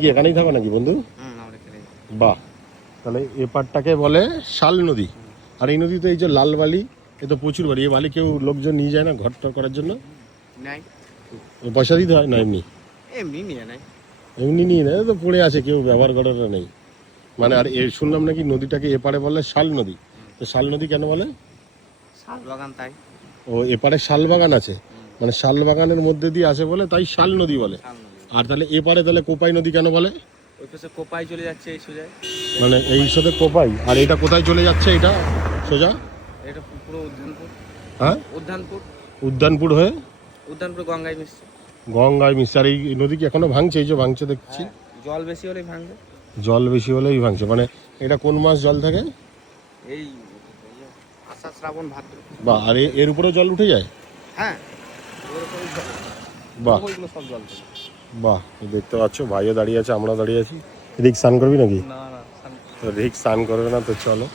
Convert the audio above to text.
কি এখানেই থাকো নাকি বন্ধু? বাহ। তাহলে এ পাটটাকে বলে শাল নদী। আর এই নদীতে এই যে লাল বালি এ তো প্রচুর বালি। এই বালি কেউ লোকজন নিয়ে যায় না ঘর টর করার জন্য? পয়সা দিতে হয়? না এমনি? এমনি নিয়ে এমনি নিয়ে নেয়? তো পড়ে আছে কেউ ব্যবহার করার নেই। মানে আর এ শুনলাম নাকি নদীটাকে এপারে বলে শাল নদী। তো শাল নদী কেন বলে? শাল বাগান তাই। ও এপারে শাল বাগান আছে। মানে শাল বাগানের মধ্যে দিয়ে আসে বলে তাই শাল নদী বলে। আর তাহলে এপারে তাহলে কোপাই নদী কেন বলে? ওই পাশে কোপাই চলে যাচ্ছে এই সোজায়। মানে এই সাথে কোপাই। আর এটা কোথায় চলে যাচ্ছে এটা? সোজা? এটা পুরো উদ্যানপুর। হ্যাঁ? উদ্যানপুর। উদ্যানপুর হয়ে? উদ্যানপুর গঙ্গায় মিশছে। গঙ্গায় মিশছে। আর এই নদী কি এখনও ভাঙছে? এই যে ভাঙছে দেখছি। হ্যাঁ, জল বেশি হলেই ভাঙবে। জল বেশি হলেই ভাঙছে। মানে এটা কোন মাস জল থাকে? এই আষাঢ় শ্রাবণ ভাদ্র। বা আর এর উপরেও জল উঠে যায়? হ্যাঁ বাহ। সব জল। বাহ দেখতে পাচ্ছ ভাইও দাঁড়িয়ে আছে আমরা দাঁড়িয়ে আছি। রিক স্নান করবি নাকি? তো রিক স্নান করবে না তো চলো।